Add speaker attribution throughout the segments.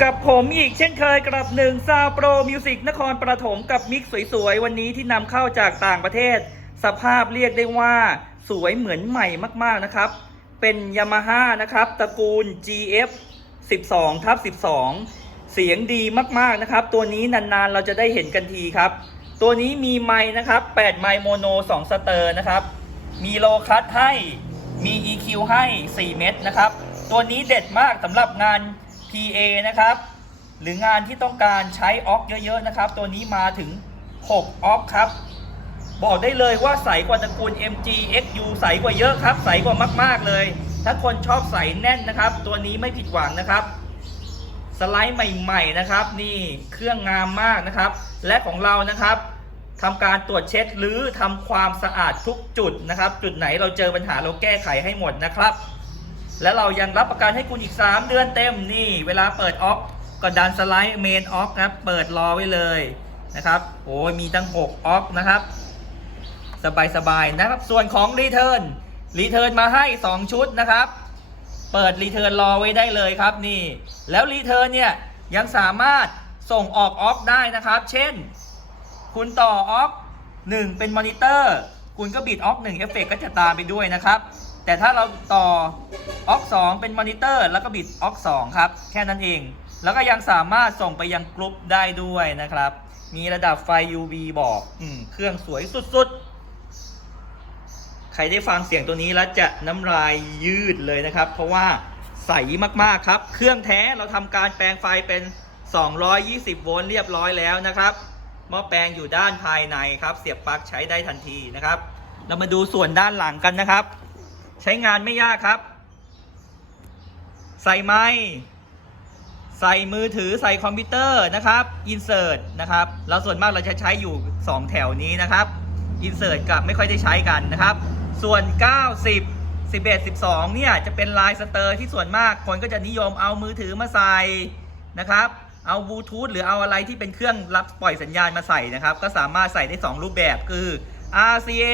Speaker 1: กับผมอีกเช่นเคยกับหนึ่งซาโปรมิวสิกนครปฐมกับมิกสวยๆ วันนี้ที่นำเข้าจากต่างประเทศ สภาพเรียกได้ว่าสวยเหมือนใหม่มากๆนะครับ เป็นยามาฮ่านะครับตระกูล GF 12ทับ12 เสียงดีมากๆนะครับ ตัวนี้นานๆเราจะได้เห็นกันทีครับ ตัวนี้มีไมค์นะครับ8ไมค์โมโน 2 สเตอร์นะครับ มีโลคัตให้มี EQ ให้ 4 เม็ดนะครับ ตัวนี้เด็ดมากสำหรับงาน PA นะครับ หรืองานที่ต้องการใช้ออกเยอะๆนะครับ ตัวนี้มาถึง 6ออกครับ บอกได้เลยว่าใสกว่าตระกูล MG XU ใสกว่าเยอะครับ ใสกว่ามากๆเลย ถ้าคนชอบใสแน่นนะครับ ตัวนี้ไม่ผิดหวังนะครับสไลด์ใหม่ ๆ นะครับ นี่เครื่องงามมากนะครับ และของเรานะครับทำการตรวจเช็คหรือทำความสะอาดทุกจุดนะครับ จุดไหนเราเจอปัญหาเราแก้ไขให้หมดนะครับ และเรายังรับประกันให้คุณอีก 3 เดือนเต็มนี่ เวลาเปิดออกก็ดันสไลด์เมนออกนะครับเปิดรอไว้เลยนะครับโอ้ยมีตั้ง 6 ออกนะครับ สบายๆนะครับ ส่วนของรีเทิร์นรีเทิร์นมาให้ 2 ชุดนะครับ เปิดรีเทิร์นรอไว้ได้เลยครับนี่ แล้วรีเทิร์นเนี่ยยังสามารถส่งออกออฟได้นะครับ เช่น คุณต่อออฟ1เป็นมอนิเตอร์ คุณก็บิดออฟ1เอฟเฟกก็จะตามไปด้วยนะครับ แต่ถ้าเราต่อออฟ2เป็นมอนิเตอร์แล้วก็บิดออฟ2ครับ แค่นั้นเอง แล้วก็ยังสามารถส่งไปยังกรุ๊ปได้ด้วยนะครับ มีระดับไฟ UV บอกอืมเครื่องสวยสุดๆ ใครได้ฟังเสียงตัวนี้แล้วจะน้ำลายยืดเลยนะครับ เพราะว่าใสมากๆครับ เครื่องแท้เราทำการแปลงไฟเป็น 220 โวลต์เรียบร้อยแล้วนะครับหม้อแปลงอยู่ด้านภายในครับ เสียบปลั๊กใช้ได้ทันทีนะครับ เรามาดูส่วนด้านหลังกันนะครับ ใช้งานไม่ยากครับ ใส่ไม้ใส่มือถือใส่คอมพิวเตอร์นะครับอินเสิร์ตนะครับแล้วส่วนมากเราจะใช้อยู่ 2 แถวนี้นะครับอินเสิร์ตกับไม่ค่อยได้ใช้กันนะครับ ส่วน90 11 12 เนี่ย จะเป็นลายสเตอร์ที่ส่วนมากคนก็จะนิยมเอามือถือมาใส่นะครับ เอาบลูทูธหรือเอาอะไรที่เป็นเครื่องรับปล่อยสัญญาณมาใส่นะครับ ก็สามารถใส่ได้ 2 รูปแบบคือ RCA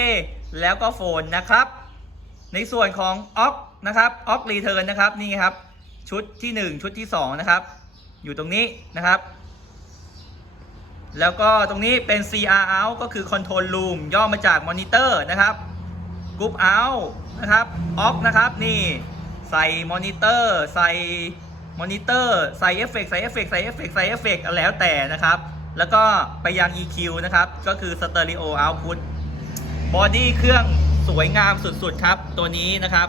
Speaker 1: แล้วก็โฟนนะครับ ในส่วนของ OC นะครับ OC Return นะครับนี่ครับชุดที่ 1 ชุดที่ 2 นะครับ อยู่ตรงนี้นะครับ แล้วก็ตรงนี้เป็น CR out ก็คือ Control Room ย่อมาจาก Monitor นะครับ Group out นะครับ Off นะครับนี่ใส่มอนิเตอร์ใส่มอนิเตอร์ใส่เอฟเฟกใส่เอฟเฟกใส่เอฟเฟกใส่เอฟเฟกแล้วแต่นะครับ แล้วก็ไปยัง EQ นะครับ ก็คือ Stereo Output บอดี้เครื่อง สวยงามสุดๆครับ ตัวนี้นะครับ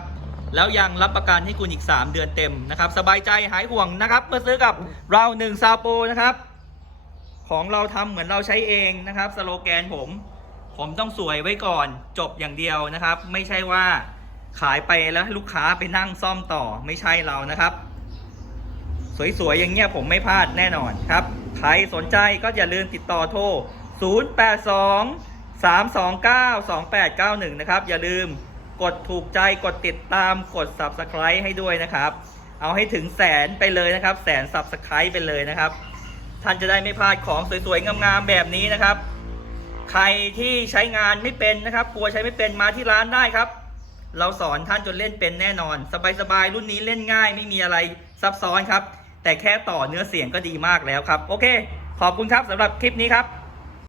Speaker 1: แล้วยังรับประกันให้คุณอีก 3 เดือนเต็มนะครับ สบายใจหายห่วงนะครับ เมื่อซื้อกับเรา1ซาโปนะครับ ของเราทำเหมือนเราใช้เองนะครับ สโลแกนผม ผมต้องสวยไว้ก่อนจบอย่างเดียวนะครับ ไม่ใช่ว่าขายไปแล้วให้ลูกค้าไปนั่งซ่อมต่อไม่ใช่เรานะครับ สวยๆอย่างเงี้ยผมไม่พลาดแน่นอนครับ ใครสนใจก็อย่าลืมติดต่อโทร 082 329 2891 นะครับ อย่าลืมกดถูกใจกดติดตามกด Subscribe ให้ด้วยนะครับ เอาให้ถึงแสนไปเลยนะครับ แสน Subscribe ไปเลยนะครับ ท่านจะได้ไม่พลาดของสวยๆ งามๆ แบบนี้นะครับ ใครที่ใช้งานไม่เป็นนะครับกลัวใช้ไม่เป็นมาที่ร้านได้ครับ เราสอนท่านจนเล่นเป็นแน่นอน สบายๆ รุ่นนี้เล่นง่าย ไม่มีอะไรซับซ้อนครับ แต่แค่ต่อเนื้อเสียงก็ดีมากแล้วครับ โอเค ขอบคุณครับสำหรับคลิปนี้ครับ